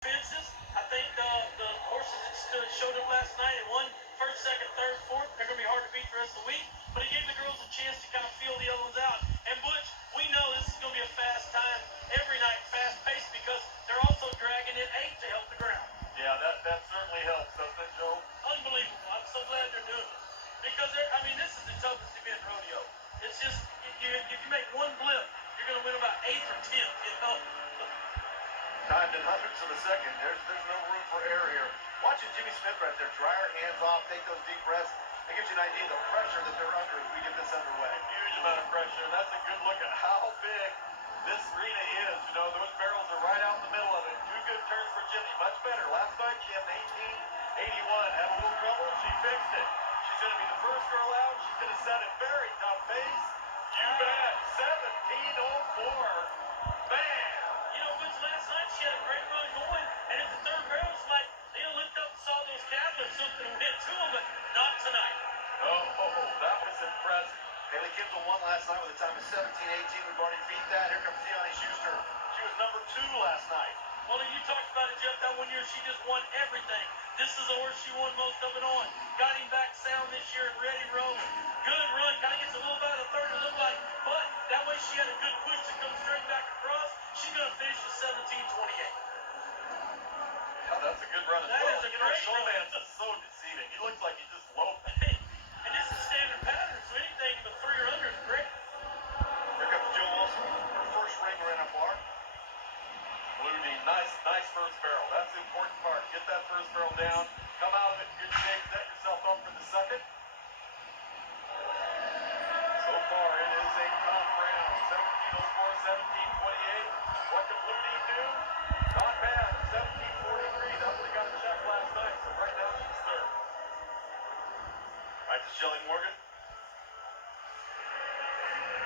Fences. I think the horses that showed up last night and won first, second, third, fourth, they're going to be hard to beat the rest of the week. But it gave the girls a chance to kind of feel the other ones out. And Butch, we know this is going to be a fast time every night, fast paced, because they're also dragging in 8 to help the ground. Yeah, that certainly helps, doesn't it, Joe? Unbelievable. I'm so glad they're doing this. Because, this is the toughest event rodeo. It's just, if you make one blip, you're going to win about 8th or 10th. Timed in hundredths of a second. There's no room for error here. Watching Jimmy Smith right there, dry her hands off, take those deep breaths. That gives you an idea of the pressure that they're under as we get this underway. Huge amount of pressure. That's a good look at how big this arena is. You know, those barrels are right out in the middle of it. 2 good turns for Jimmy. Much better. Last night she had an 18.81. Had a little trouble. She fixed it. She's going to be the first girl out. She's going to set a very tough pace. You bet. 17.04. Bam! Which last night she had a great run going, and at the third barrel, it's like they looked up and saw those calves or something and went to them, but not tonight. Oh, that was impressive. Haley Kimball won last night with a time of 17.18. We've already beat that. Here comes Tiani Schuster. She was number 2 last night. Well, you talked about it, Jeff. That one year she just won everything. This is a horse she won most of it on. Got him back sound this year and ready rolling. Good run. Kind of gets a little by the third, it looked like. But that way she had a good push to come straight back across. She's going to finish with 17.28. Yeah, that's a good run as that well. That is a great run. Is so deceiving. He looks like he just loped. And this is standard pattern, so anything but 3 or under is great. Here comes Jill Wilson, her first ringer NFR. Blue D, nice first barrel. That's the important part. Get that first barrel down. Come out of it in good shape. Set yourself up for the second. So far, it is a tough round. 17.04, 17.28. What can Blue D do? Not bad. 17.43. That's what he got a check last night. So right now, she's third. Right to Shelly Morgan.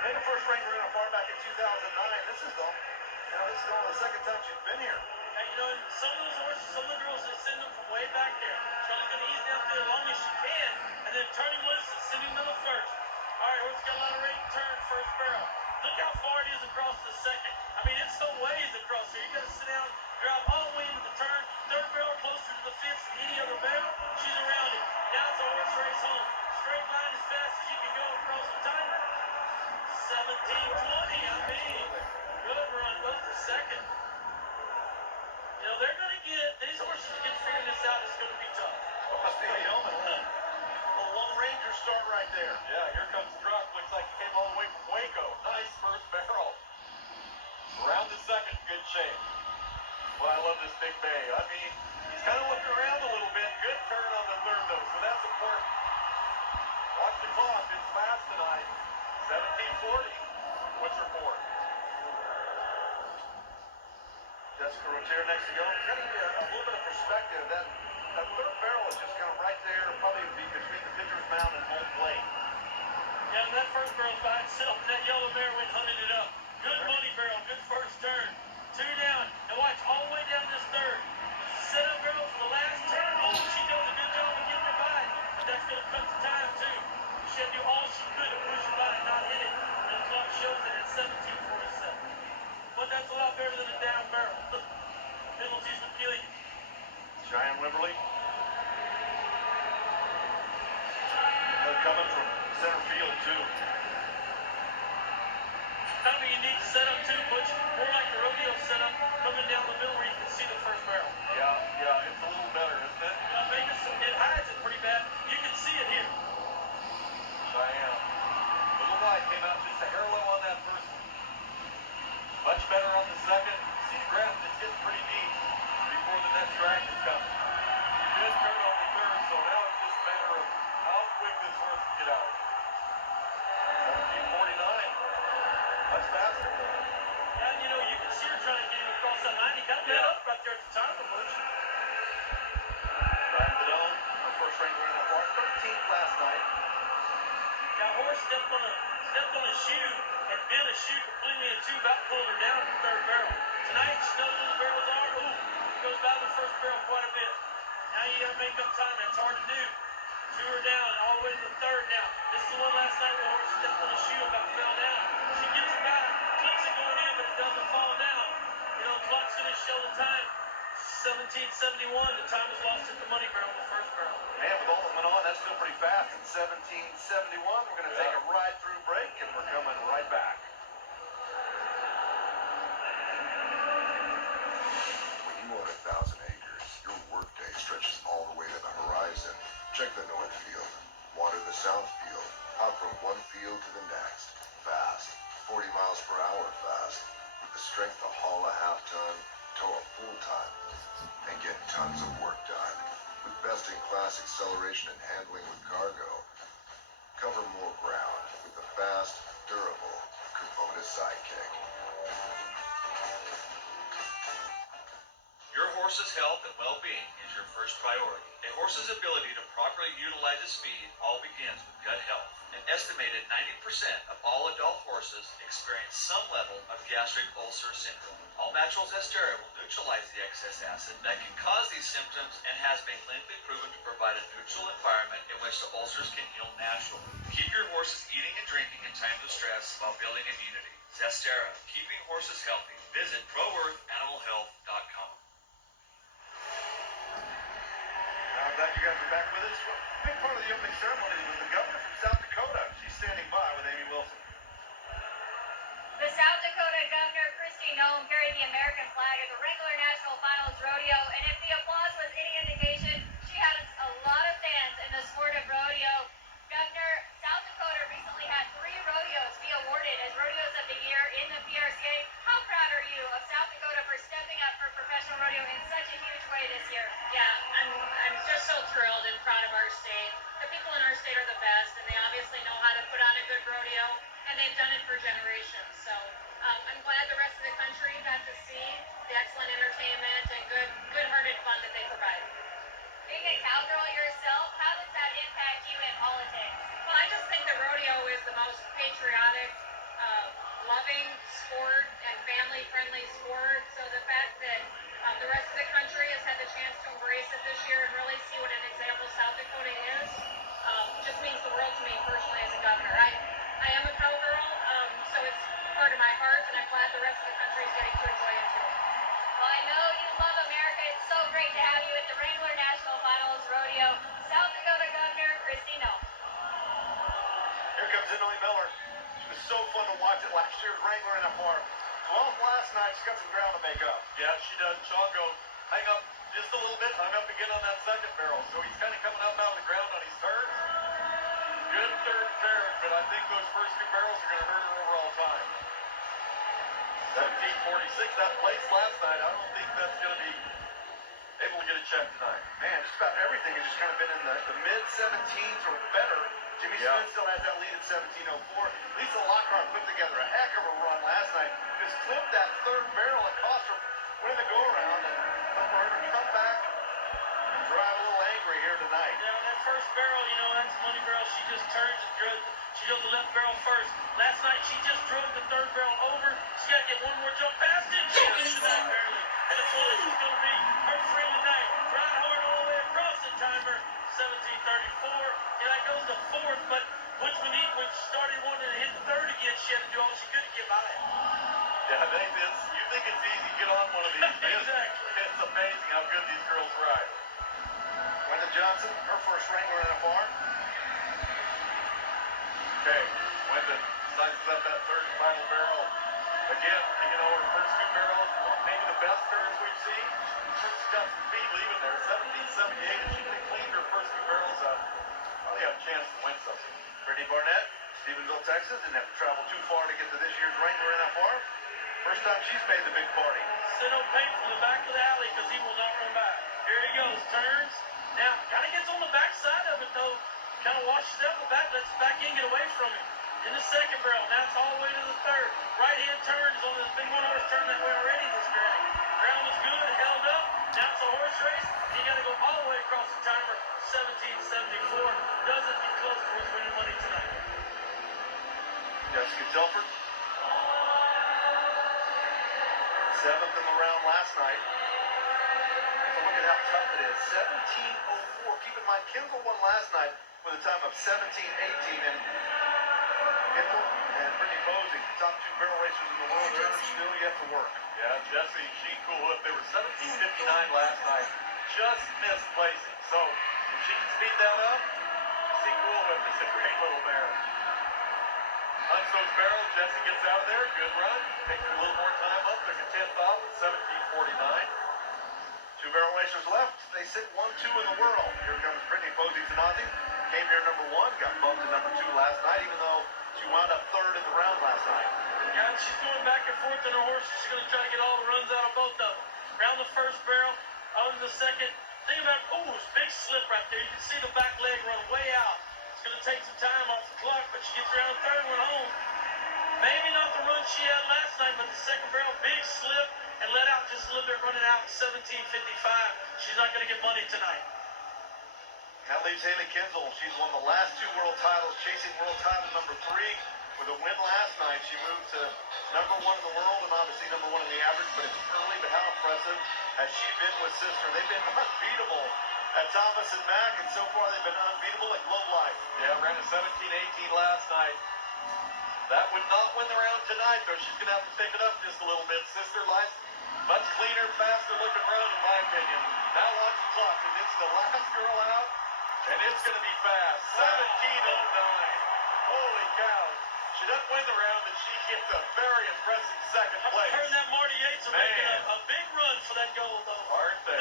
Made a first rank in NFR back in 2009. This is only the second time she's been here. And some of those horses, some of the girls that send them from way back there. Charlie's going to ease down through as long as she can, and then turn him loose and send him to the first. All right, horse got a lot of rate turn, first barrel. Look how far it is across the second. It's a ways across here. You got to sit down, drive all the way into the turn. Third barrel closer to the fifth than any other barrel. She's around it. Now it's a horse race home. Straight line as fast as you can go across the timer. 17.20. Good run, both the second. They're going to these horses get figuring this out, it's going to be tough. Stevie Hillman, a Lone Ranger start right there. Yeah, here comes Druck. Looks like he came all the way from Waco. Nice first barrel. Around the second, good shape. Well, I love this big bay. He's kind of looking around a little bit. Good turn on the third, though, so that's important. Watch the clock. It's fast tonight. 17.40. What's her fourth? Jessica Rotier next to go. Kind of give you a little bit of perspective. That third barrel is just kind of right there, probably be between the pitcher's mound and home plate. Yeah, and that first barrel's by itself. That yellow mare went hunting it up. Good money barrel, good first turn. 2 down, and watch all the way down this third. Set up barrel for the last turn. Oh, she does a good job of getting her by. But that's going to cut the time, too. She had to do all she could to push her by and not hit it. And the clock shows it at 17.47. But that's a lot better than a down barrel. Penalties would kill you. Cheyenne Wimberly. Coming from center field, too. Kind of a unique setup, too, Butch. More like the rodeo setup coming down the middle where you can see the first barrel. Yeah, it's a little better, isn't it? Vegas, it hides it pretty bad. You can see it here. Cheyenne. Little wide, came out just a hair low on that first one. Much better on the second. See the ground, it's getting pretty deep before the next drag is coming. Good turn on the third, so now it's just a matter of how quick this horse can get out. 17.49. Much faster. And you can see her trying to get him across that line. He got that up right there at the top of the bush. Ryan Bedone, our first rank winner in NFR, 13th last night. That horse stepped on a shoe and bent a shoe completely in two, about pulled her down at the third barrel. Tonight, she knows where the barrels are. Ooh, goes by the first barrel quite a bit. Now you got to make up time. That's hard to do. 2 her down, all the way to the third now. This is the one last night where the horse stepped on a shoe and about fell down. She gets it back, clips it going in, but it doesn't fall down. The clock's going to show the time. 1771, the time was lost at the money barrel, the first barrel. Man, with all that went on, that's still pretty fast. In 1771, we're going to take a ride-through break, and we're coming right back. When you own 1,000 acres, your workday stretches all the way to the horizon. Check the north field, water the south field, out from one field to the next. Fast, 40 miles per hour fast, with the strength to haul a half-ton, tow a full-ton, and get tons of work done. With best-in-class acceleration and handling with cargo, cover more ground with the fast, durable Kubota Sidekick. Your horse's health and well-being is your first priority. A horse's ability to properly utilize its speed all begins with gut health. An estimated 90% of all adult horses experience some level of gastric ulcer syndrome. All Naturals Zestera will neutralize the excess acid that can cause these symptoms and has been clinically proven to provide a neutral environment in which the ulcers can heal naturally. Keep your horses eating and drinking in times of stress while building immunity. Zestera, keeping horses healthy. Visit ProEarthAnimalHealth.com. I'm glad you guys are back with us. Well, a big part of the opening ceremony was the governor from South Dakota. She's standing by with Amy Wilson. The South Dakota Governor, Kristi Noem, carried the American flag at the Wrangler National Finals Rodeo, and if the applause was any indication, she has a lot of fans in the sport of rodeo. Governor, South Dakota recently had 3 rodeos be awarded as Rodeos of the Year in the PRCA. How proud are you of South Dakota for stepping up for professional rodeo in such a huge way this year? Yeah, I'm just so thrilled and proud of our state. The people in our state are the best, and they obviously know how to put on a good rodeo, and they've done it for generations. So I'm glad the rest of the country got to see the excellent entertainment and good-hearted fun that they provide. Being a cowgirl yourself, how does that impact you in politics? Well, I just think that rodeo is the most patriotic, loving sport and family-friendly sport. So the fact that the rest of the country has had the chance to embrace it this year and really see what an example South Dakota is, just means the world to me personally as a governor. I am a cowgirl, so it's part of my heart, and I'm glad the rest of the country is getting to enjoy it too. Well, I know you love America. It's so great to have you at the Wrangler National Finals Rodeo. South Dakota Governor Kristi Noem. Here comes Emily Miller. She was so fun to watch at last year's Wrangler NFR. 12th last night. She's got some ground to make up. Yeah, she does. Sean goes, hang up just a little bit, hung up again on that second barrel. So he's kind of coming up out of the ground on his turns. Good third turn, but I think those first 2 barrels are going to hurt her overall time. 17:46, that place last night. I don't think that's going to be able to get a check tonight. Man, just about everything has just kind of been in the mid-17s or better. Jimmy Smith still has that lead at 17:04. Lisa Lockhart put together a heck of a run last night. Just clipped that third barrel and cost her winning the go-around. And for her to come back and drive a little angry here tonight. Yeah, on that first barrel, you know, that's money barrel. She just turns and drove. She goes the left barrel first. Last night, she just drove the third barrel over. She got to get one more jump past it. She got into that barely. And the point is going to be her friend tonight. Ride hard all the way across the timer. 17:34. And that goes to 4th. But when she started wanting to hit the 3rd again, she had to do all she could to get by it. Yeah, you think it's easy to get on one of these. Exactly. It's amazing how good these girls ride. Wenda Johnson, her first Wrangler NFR. Okay, Wenda sizes up that third and final barrel. Again, you know, her first 2 barrels weren't maybe the best turns we've seen. She's got some speed leaving there, 17:78. If she could have cleaned her first 2 barrels up, probably have a chance to win something. Brittany Barnett, Stephenville, Texas, didn't have to travel too far to get to this year's Wrangler NFR. First time she's made the big party. Sino Payne from the back of the alley because he will not run back. Here he goes, turns. Now, kind of gets on the back side of it, though. Kind of washes out the back, lets the back end get away from him. In the second barrel, now it's all the way to the 3rd. Right-hand turn is only been 1 horse turn that way already this drag. Ground was good, held up. Now it's a horse race. You got to go all the way across the timer. 17:74. Doesn't get close to his winning money tonight. Jessica Telford. 7th in the round last night. So look at how tough it is. 17:04. Keep in mind, Kendall won last night with a time of 17:18. And Kendall and Brittany Posey, top 2 barrel racers in the world, they're still yet to work. Yeah, Jesse, she cool whip. They were 17:59 last night. Just missed placing. So if she can speed that up, she cool whip is a great little mare. Unso's barrel, Jesse gets out of there. Good run. Takes a little more time up. Took a 10th off at 17:49. Two barrel racers left. They sit 1-2 in the world. Here comes Brittany Posey Zanazi. Came here number 1. Got bumped to number 2 last night, even though she wound up 3rd in the round last night. Yeah, and she's going back and forth on her horse. She's going to try to get all the runs out of both of them. Round the first barrel, out in the second. Think about, it's big slip right there. You can see the back leg run way out. It's going to take some time off the clock, but she gets around the third one home. Maybe not the run she had last night, but the second barrel, big slip, and let out just a little bit, running out 17:55. She's not going to get money tonight. That leaves Haley Kinsel. She's won the last 2 world titles, chasing world title number 3. With a win last night, she moved to number 1 in the world and obviously number 1 in the average, but it's early, but how impressive has she been with sister? They've been unbeatable at Thomas and Mack, and so far they've been unbeatable at Globe Life. Yeah, ran a 17:18 last night. That would not win the round tonight, though. She's going to have to pick it up just a little bit. Sister Life, much cleaner, faster looking run, in my opinion. Now watch the clock, and it's the last girl out, and it's going to be fast. 17:09. Holy cow. She doesn't win the round, but she gets a very impressive second place. Her and that Marty Yates are making a big run for that gold, though. Aren't they?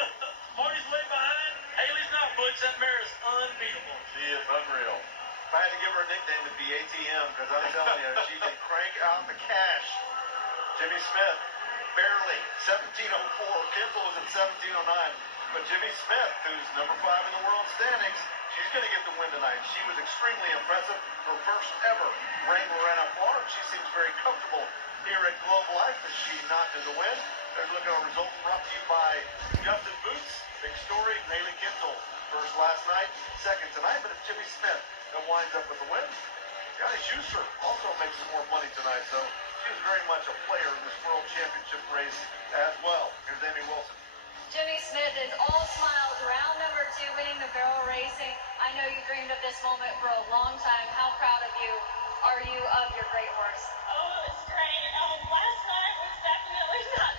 Marty's way behind. Haley's not, Butch. That mare is unbeatable. She is unreal. If I had to give her a nickname, it'd be ATM, because I'm telling you, she can crank out the cash. Jimmy Smith, barely, 17:04. Kinsel was at 17:09. But Jimmy Smith, who's number 5 in the world standings, she's going to get the win tonight. She was extremely impressive. Her first ever Wrangler NFR. She seems very comfortable here at Globe Life as she knocked in the win. There's a look at our results brought to you by Justin Boots, Big Story, Haley Kinsel. First last night, second tonight, but it's Jimmy Smith that winds up with the win. Johnny Schuster also makes some more money tonight, so she's very much a player in this World Championship race as well. Here's Amy Wilson. Jimmy Smith is all smiles. Round number 2, winning the barrel racing. I know you dreamed of this moment for a long time. How proud of you are you of your great horse? Oh, it was great. Last night was definitely not